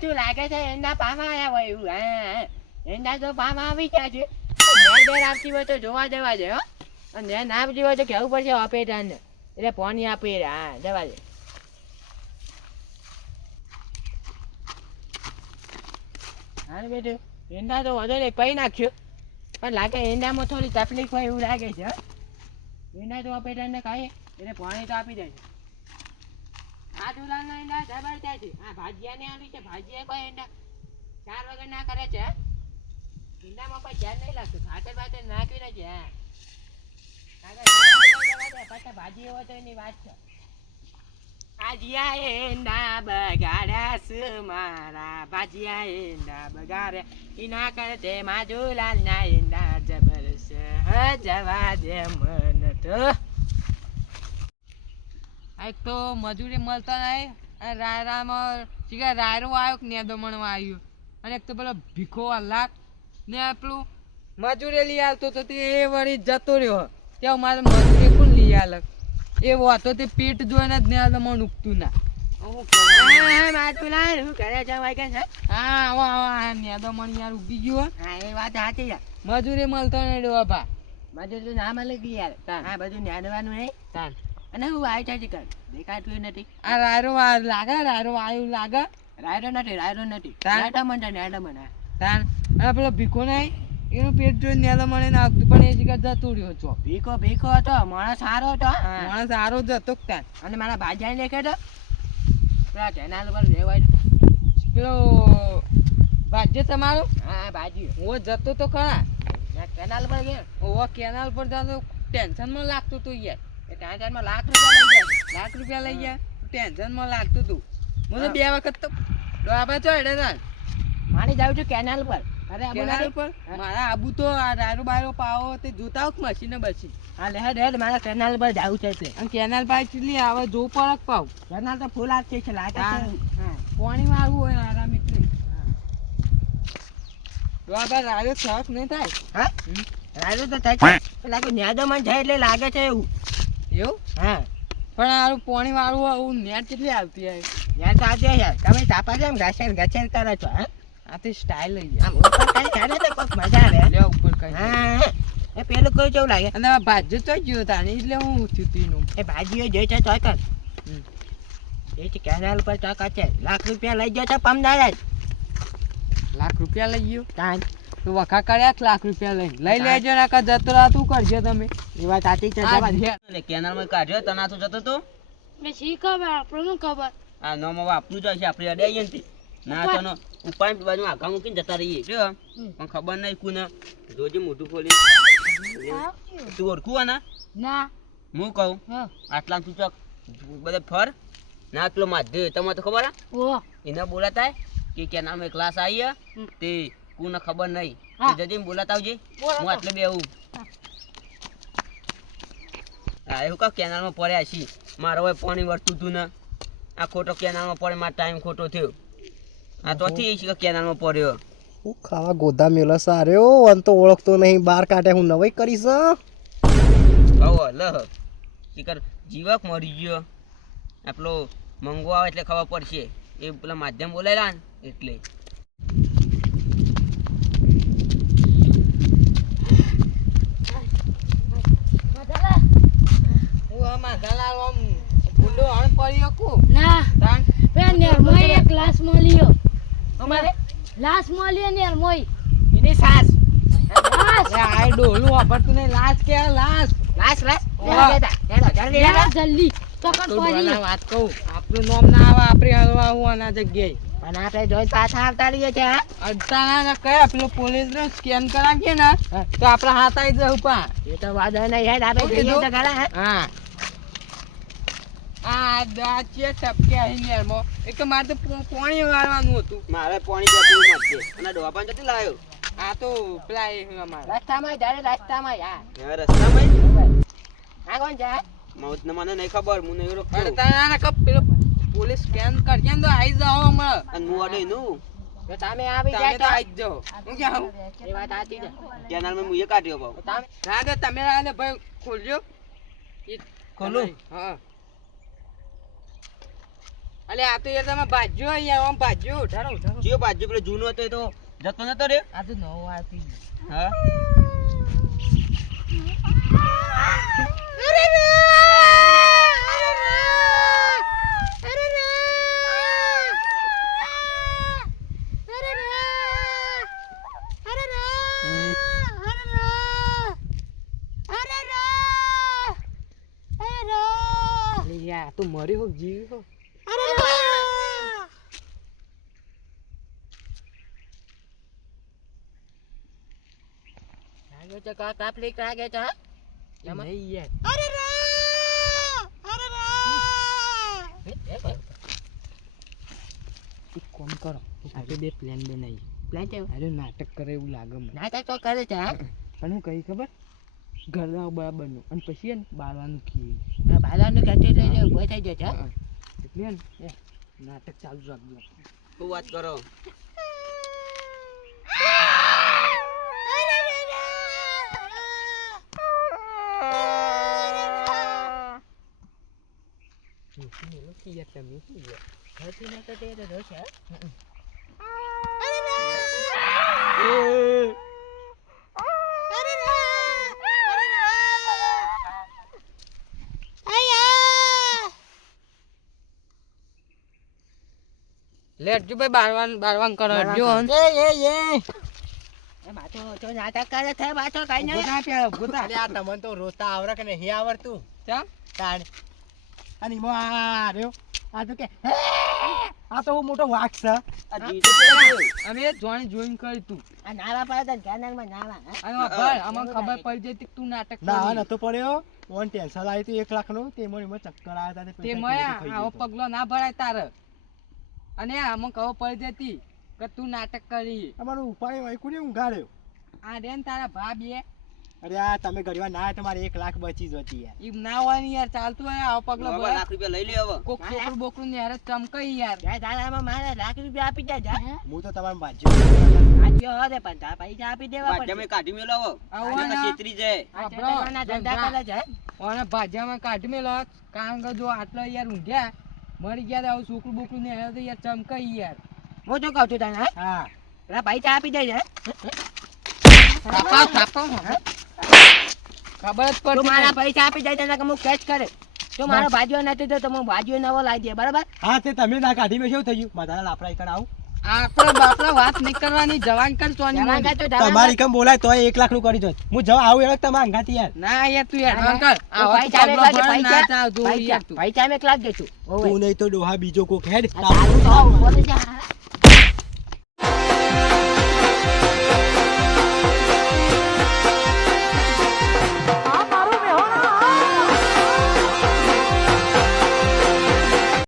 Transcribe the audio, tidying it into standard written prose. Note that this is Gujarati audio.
શું લાગે છે એના પામાં આયા હોય એવું હા એના તો પામાં આવી ગયા છે બેર આપતી હોય તો જોવા જવા દે હો અને ના આપતી હોય તો કેવું પડશે ઓપરેટરને એટલે પાણી આપે હા જવા દે હા બેટું એંડા તો વધુ ને કઈ નાખ્યું પણ લાગે એંડામાં થોડી તકલીફ હોય એવું લાગે છે એંડા તો ઓપરેટરને કહે એટલે પાણી તો આપી દે છે આ દુલાના એંડા જબરદસ્ત છે હા ભાજીયાને આવી છે ભાજીયા કોઈ એંડા 4 વગર ના કરે છે એંડામાં કોઈ ધ્યાન નહીં લાગતું ખાતર બાતર નાખ્યું નથી હા ભાજી હોય તો એની વાત છે ભાજીયા એંડા બગાડ્યા છે મારા ભાજીયા એંડા બગાડ્યા એના કરતે માજુલાલ ના એંડા જબર છે જવા દે મન તો એક તો મજૂરી મળતા નહીં અને રાયરામાં શીખા રાયરો આવ્યો કે નેદો મણવા આવ્યો અને એક તો પેલો ભીખો લાખ ને પેલું મજૂરી લઈ આવતો તો તે વળી જતો રહ્યો ત્યાં મારે મજૂરી કોણ લઈ આલે એવો હતો તે પેટ જોઈને જ નેદો મણ ઉગતું ના માજુલાલ શું કરે છે ભાઈ કે છે હા આવો નેદો મણ યાર ઉગી ગયો હા એ વાત સાચી છે મજૂરી મળતો નહીં ડો બાપા મજૂરી ના મળે કે યાર હા બધું નેદવાનું નહીં તાન અને હું આવી છે કર દેખાતું નથી આ રાયરો લાગે રાયરો આવ્યું લાગે રાયડો નથી તાન? નેડા તાન અને પેલો ભીખો નહીં એનું પેટ જોઈને નેદો મણે નાખતું પણ એ જગ્યા જતું રહ્યો છો ભીખો હતો માણસ સારો હતો માણસ સારો જ હતો તાન અને મારા ભાજાને દેખે તો પેલા કેનાલ પર રહેવાય પેલો ભાજ્ય તમારો હા ભાજી હું જતો તો ખરા કેનાલ પર ગયા ઓવા કેનાલ પર જતો ટેન્શનમાં લાગતું તું યાર એ ટાંચામાં લાખ રૂપિયા લઈ ગયા ટેન્શનમાં લાગતું તું મને હા. 2 વખત તો ડોબા ચડે તાન માણી જાઉં છું કેનાલ પર અરે કેનાલ પર મારા આબુ તો આ રાયરો બાયરો પાવો તે જોતા હોક મશીને બસી હા લે મારા કેનાલ પર જાવું છે તે અને કેનાલ પાસે કેટલી આવે જો પરક પાવ કેનાલ તો ફૂલ આવતી છે લાગે છે હા. હા પાણી વાળવું હોય આરામ એટલે ડોબા રાયરો શોખ નહીં થાય હા રાયડો તો થાય છે લાગે ન્યાદોમાં જાય એટલે લાગે છે એવું એવું હા પણ આરું પાણી વાળવું આવું નેટ કેટલી આવતી હોય યાર તો આજે યાર તમે તાપા જેમ ઘસેર કરો છો હા આ તે સ્ટાઇલ લઈ જાય આમ ઉપર કઈ ચાલે તો કોઈક મજા આવે લે ઉપર કઈ હા એ પેલું કોઈ કેવું લાગે અને આ ભાજ્ય તો ગયો તાને એટલે હું થયું તીનું એ ભાજીઓ જોઈ છે ચોકર એ છે કેનાલ પર ચોકર છે લાખ રૂપિયા લઈ ગયો છે પમદાર જ લાખ રૂપિયા લઈ ગયો તાન તો વખા કર્યા જ લાખ રૂપિયા લઈ લેજો ના કા જતો રાત તું કરજો તમે એ વાત સાચી છે આ જવા દે. જે એટલે કેનાલમાં કાઢ્યો તનાતું જતો તો મેં શી ખબર આપણને ખબર આ નોમાં વાપરું જ છે આપણે અડાઈએ ને તે. ના તો નો ઉપાય બાજુ આઘા મૂકીને જતા રહીએ જો પણ ખબર નહીં કોને જોજે મોઢું ખોલી તું ઓળખું આના ના હું કહું હા આટલા તું ચોક બધે ફર ના પેલો માધ્ય તમને તો ખબર ઓ એને બોલાતા કે કેનાલમાં ક્લાસ આવી તે કોને ખબર નહીં હા. તું જજે બોલાતા આવજે હું આટલે બેહું હા એવું કા કેનાલમાં પડ્યા છીએ મારે હવે પાણી વળતું હતું ને આ ખોટો કેનાલમાં પડે મારો ટાઈમ ખોટો થયો આ તો થી છે કેનાલમાં પડ્યો હું ખાવા ગોદા મેલો સાર્યો અન તો ઓળખતો નહીં બહાર કાઢે હું નવાઈ કરીશ કહો લહ શિકર જીવક મરી ગયો આ પેલો મંગો આવે એટલે ખબર પડશે એ પેલા માધ્યમ બોલાયેલા ને એટલે હું આ માધાલાલ આમ ગુંડો હણ પડ્યો કુ ના તાન બે નેરમોય એક લાશ મળ્યો અમારે લાશ મળ્યો નેરમોય એની સાસ લાશ એ આ ડોલું વાપરતું નહીં લાશ કે લાશ લાસ ઓવા. જલ્દી લે જલ્દી તકન તો ડોલા પડી વાત કહું આપણું નામ ના આવે આપણે હલવા હું આના જગ્યાએ પણ આપણે જોઈ પાછા આવતા રહીએ છે હા અડતાના ને કયા પેલો પોલીસ ને સ્કેન કરાવીએ ને તો આપણા હાથ આવી જવું પા એ તો વાદળ નહીં યાર આપણે ઓકે, જઈએ જો. તો ખરા હા હા આ દાચીએ ટપકે અહીં નેરમાં એક તો મારે તો પાણી વાળવાનું હતું મારે પાણી જતું મત અને ડોબા જતી લાવ્યો આ તો પેલા એ અમારા રસ્તામાં જાય રસ્તામાં યાર હવે રસ્તામાં આ કોણ છે મૌત ને મને નહીં ખબર હું નહીં રોકતો અડતાના ને કપ પેલો પોલીસ સ્કેન કરીએ ને તો આવી જાઓ હમણાં અને હું અડે નું તો તમે આવી તમે જાય તો તો આવી જ જાઓ હું ક્યાં આવું એ વાત સાચી છે કેનાલમાં હું એ કાઢ્યો ભાવ તમે રાગે તમે રાગે ભાઈ ખોલજો ખોલું? હા અલે આ તો યાર તમે ભાજ્યો યાર આમ ભાજ્યો ઉઠાડો ઉઠાડો ચિયો બાજુ પેલો જૂનો હતો એ તો જતો નતો રે આ તો નવો આવતી હા અલે યાર તો મર્યો હો જીવ હો લાગે છે કા તકલીફ લાગે છે નહીં યાર એક કામ કરો આપણે બે પ્લાન બનાવી પ્લાન છે અરે નાટક કરે એવું લાગે મને નાટક તો કરે છે હા પણ હું કઈ ખબર ઘરના બરાબરનું અને પછી એને બાળવાનું ખીયું બાલાનું ઘટી લઈ જાય ઉભો થઈ જશે હા? એટલે હે ને નાટક ચાલુ રાખજો શું વાત કરો ઘટી ના તો તે તો જોશે હા? લેટજો ભાઈ બારવાન કરો જો એ માથો તો નાટક કરે છે માથો કઈ નહીં ગોતા પ્યા ગોતા અરે આ તમને તો રોતા આવડે કે નહીં આવડતું ચા તાણ અને ઈમો આ રહ્યો આ તો કે હે! આ તો હું મોટો વાઘ છે આ જીતો કેવો? અમે જોઈન કરી તું આ નાવા પડે તો કેનાલમાં નાવા હા? અને ભાઈ અમને ખબર પડી જતી કે તું નાટક ના કરી. નતો પડ્યો ઓન ટેન્શન આવ્યું હતું 1 લાખનું તેમાં એમાં ચક્કર આવ્યા હતા તે મયા આવો પગલો ના ભરાય તારે અને અમને ખબર પડી જતી કે તું નાટક કરી અમારું ઉપાય હોય કોને ઊંઘાડ્યો આ રેન તારા ભાભી અરે આ તમે ઘડીવાર ના આવ્યા તમારે 1 લાખ બચી જ હતી યાર ઈ ના હોય ને યાર ચાલતું હોય આવો પગલો બાબા ભરાય લાખ રૂપિયા લઈ લે હવે કોક છોકરું બોકરું ને યાર ચમકાઈ યાર જાય દાડામાં મારે લાખ રૂપિયા આપી દે જા હું તો તમારે બાજુ આજો હરે પણ તારા પૈસા આપી દેવા પડશે બાજામાં કાઢી મેલો હવે આવો આને ના. છેતરી જાય આ ચેતરવાના ધંધા કરે છે અને ભાજામાં કાઢી મેલો કારણ કે જો આટલો યાર ઊંઘ્યા મરી ગયા તો આવું છોકરું બોકરું ને યાર તો યાર ચમકાઈ યાર હું તો કહું છું તને હા? હા પેલા પૈસા આપી દે છે થાપા થાપા ખબર જ તું પડતી મારા નહીં. પૈસા આપી દે તને કે હું કેચ કરે તું મારો બાજુ નથી તો હું બાજુ નવો લાવી દે બરાબર હા તે તમે ના કાઢી મેં શું થઈ ગયું મારા લાપડા એકણ આવું આપણે બાપડા વાત નહીં કરવાની જવાન કર સોની જવાન મોની. કાં તો જવાન તમારી કમ બોલાય તોય 1 લાખ નું કરી દો હું જવા આવું એટલે તમે અંગાતી યાર ના યાર તું યાર જવાન કર તું આ પૈસા પગલો મેં ભર ના પૈસા ચાલ તું યાર તું પૈસા મેં લાગ દે તું તું નહીં તો ડોહા બીજો કોક હેડ તારું તો ઉભો થઈ જા.